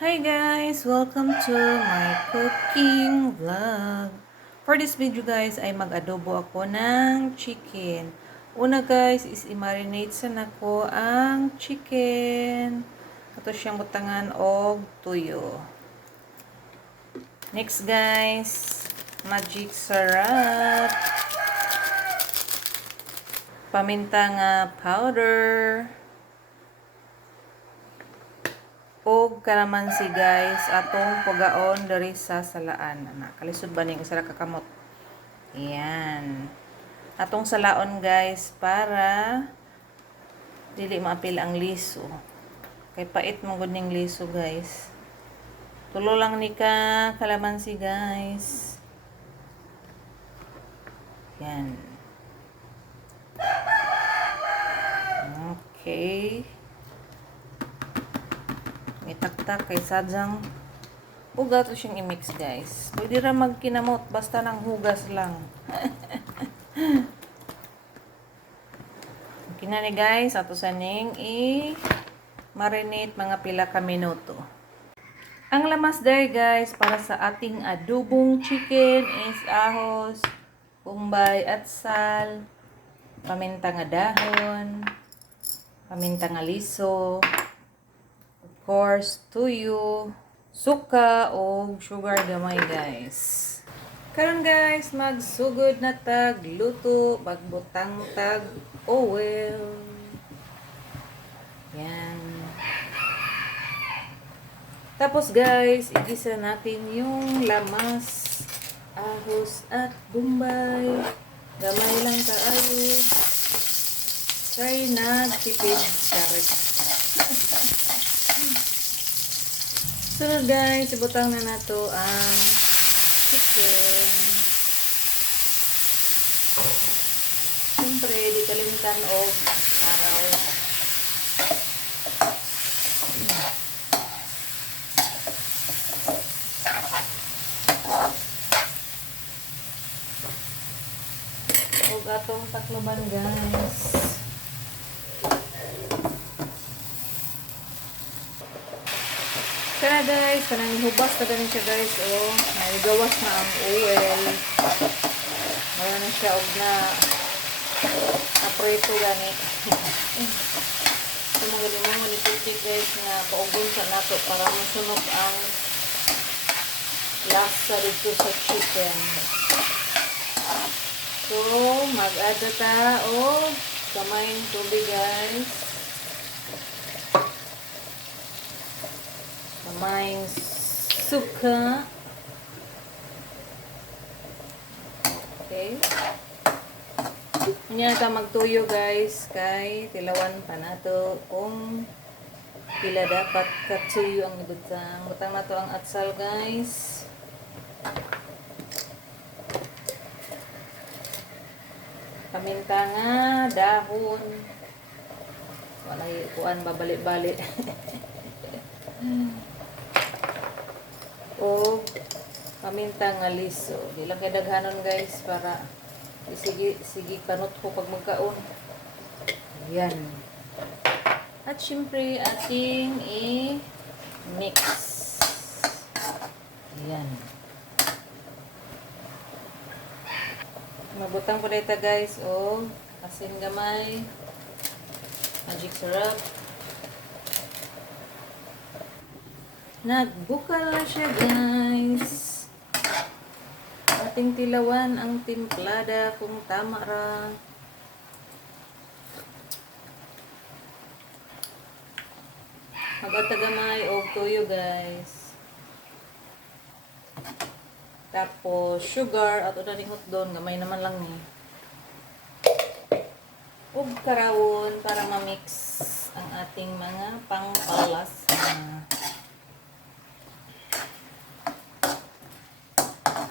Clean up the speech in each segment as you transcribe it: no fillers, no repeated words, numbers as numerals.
Hi guys! Welcome to my cooking vlog. For this video guys ay mag-adobo ako ng chicken. Una guys is i-marinate sa nako ang chicken. Ato siyang butangan og tuyo. Next guys, magic sarap. Paminta nga powder. Og kalamansi guys atong pagaon diri sa salaan. Kalisod ba ning usa ka kamot? Ayan. Atong salaon guys para dili maapil ang liso. Kay pait man gud ning liso guys. Tulo lang ni ka kalamansi guys. Yan. Okay. Itaktak kay sadyang hugas to siyang i-mix guys. Pwede ra magkinamot basta nang hugas lang. Kinani guys, ato sa ning i-marinate mga pila ka minuto. Ang lamas day guys para sa ating adobong chicken is ahos, umbay at sal, paminta nga dahon, paminta nga liso, course, tuyo, suka, o sugar gamay guys. Karon guys, magsugod na tag luto, magbutang tag oil. Yan. Tapos guys, igisa natin yung lamas, ahos at bumbay. Gamay lang kaayo. Kay nagtipid charit. Sunod guys, ibutang na nato ang chicken. Siyempre, di kalimutan o paraw. O atong takloban guys. Kana guys, kanang hubas na ganin siya guys, oh. May gawas na ang oil. Mara na siya og na aprito gani. So mga limang maniputik guys nga paugon sa nato para masunog ang lasa dito sa chicken. So, mag-add ta o kamayng tubig guys. Kamayng suka. Okay. Nya ta magtuyo guys kay tilawan pa nato kung pila dapat katuyo ang ibutang. Butang nato ang atsal guys. Paminta nga dahon. Walay kuan babalik-balik. O paminta nga liso. Di lang kay daghanon guys para sige panot ko pag magkaon. Ayan. At syempre ating i-mix. Ayan. Mabutang po dito guys o asin gamay, magic syrup. Nagbukal na siya guys. Ating tilawan ang timplada kung tama ra. Magatagamay o tuyo guys. Tapos sugar at una ning hotdon gamay naman lang ni. Ug karawon para ma-mix ang ating mga pangpalasa.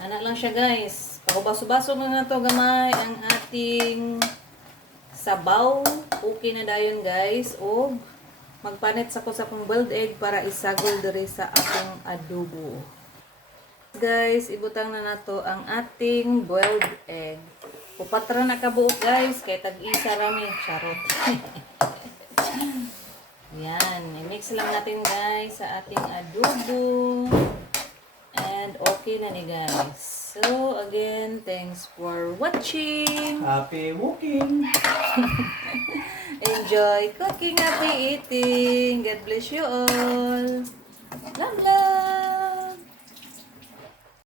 Anak lang siya guys. Pakubaso-baso na to gamay ang ating sabaw. Okay na dayon guys. O magpanit sa ko sa kong boiled egg para isagol diri sa ating adobo. Guys, ibutang na nato ang ating boiled egg. Upatra na kabuok guys. Kay tag-isa rami. Charot. Yan. I-mix lang natin guys sa ating adobo. And okay na ni guys. So, again, thanks for watching. Happy walking! Enjoy cooking, happy eating. God bless you all. Love, love.